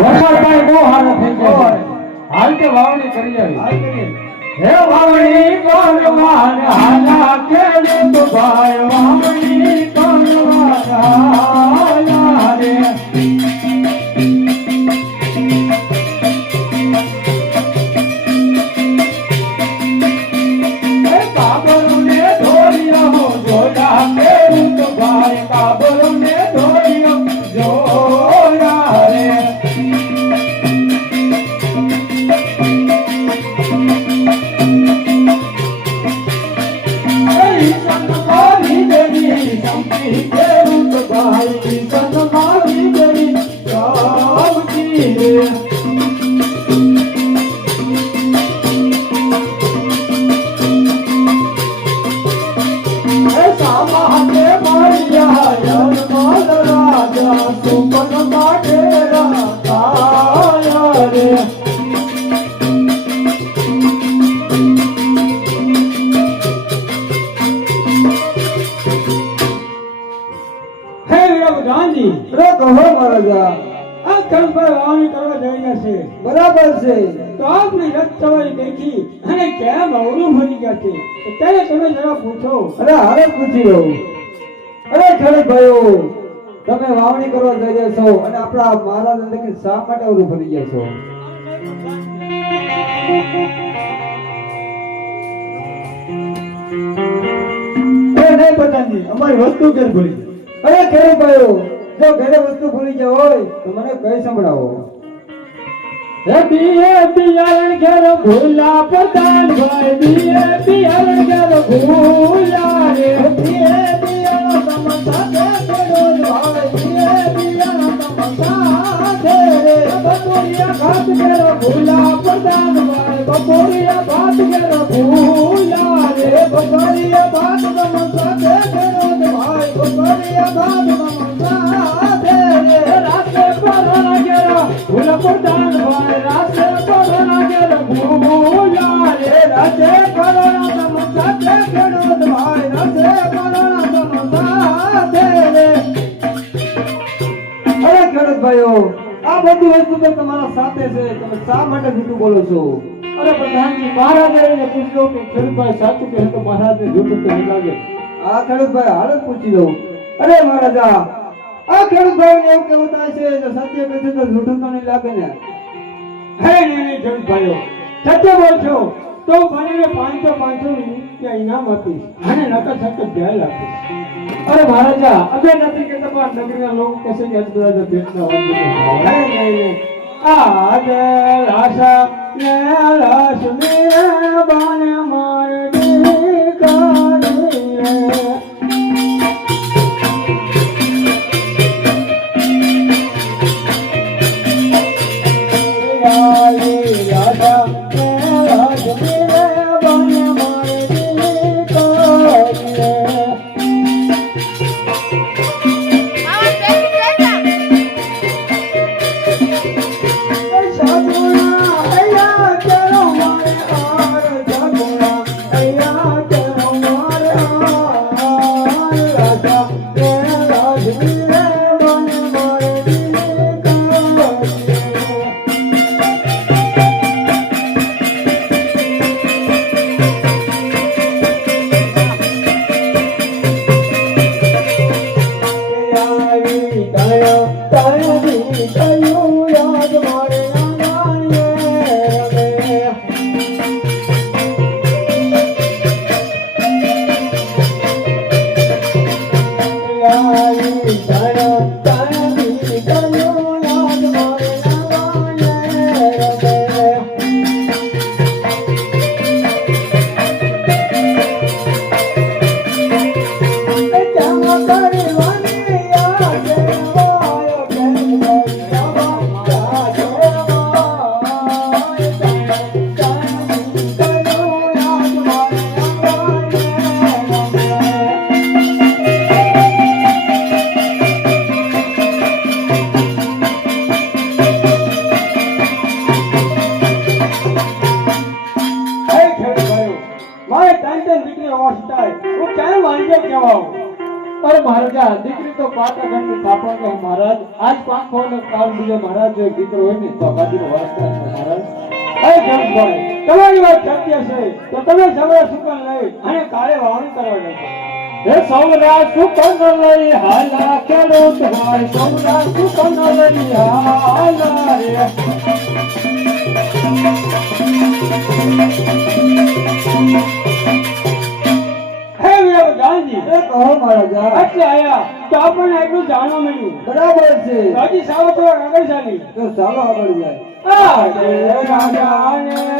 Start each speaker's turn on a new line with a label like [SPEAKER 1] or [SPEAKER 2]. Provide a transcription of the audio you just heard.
[SPEAKER 1] વરસાદ પાણી બહુ સારો થઈ ગયો છે. હાલ કે વાવણી કરી આવી. હે વાવણી કોણ હાલા ખેડૂત ભાઈ વાવણી કોણ હાલા રે. હે કાબરુને ધોરિયો જોડા ખેડૂત ભાઈ કાબરુને
[SPEAKER 2] બરાબર છે.
[SPEAKER 1] તો આપણી રથ સવારી દેખી અને કેમ અવરું ભરી ગયા છે? ત્યારે તમે જરા પૂછો.
[SPEAKER 2] અરે હારે પૂછી લઉં. અરે ખરે ભાઈઓ તમે વાવણી કરવા જઈ છો અને આપણા મહારાજ લખી શા માટે ઓલું ભરી ગયા છો?
[SPEAKER 1] નહીં પ્રધાનજી અમારી વસ્તુ કેમ ભૂલી
[SPEAKER 2] અરે ખેડૂત ભાઈઓ જો ઘરે વસ્તુ ભૂલી ગયા હોય તો મને કઈ સંભળાવો?
[SPEAKER 1] બીએ બિયારણ ઘેર ભૂલા પતાન ભાઈ બીએ બિયારણ ઘેર ભૂલા રે બીએ
[SPEAKER 2] ભાઈઓ, આ પૂછી લઉં અરે મહારાજા, આ ખેડૂત એવું કેવું છે જો સત્ય કહે તો જૂઠું તો નહીં ને?
[SPEAKER 1] હે નહીં ખેડૂતભાઈઓ સત્ય બોલ છો તો મને પાંચસો પાંચસો રૂપિયા ઇનામ આપીશ અને નકર સખત ધ્યાન રાખીશ અરે મહારાજા અબે નથી કે તમારા નગરીના લોકો કહેશે કે અજબરાજા પેટના વાંધો નહીં નહીં નહીં આજ આશા ને રસ મે બાણ
[SPEAKER 3] વાંધો કહેવાઉં
[SPEAKER 1] અરે મહારાજા. પાટા જો દીકરો તો કરે છે તો તમે સવરા સુકન એટલે આયા તો આપણને એટલું જાણવા મળ્યું.
[SPEAKER 2] બરાબર છે.
[SPEAKER 1] હજી સાવ થોડા આગળ ચાલી
[SPEAKER 2] તો ચાલો આગળ જાય.
[SPEAKER 1] રાજા રાજાને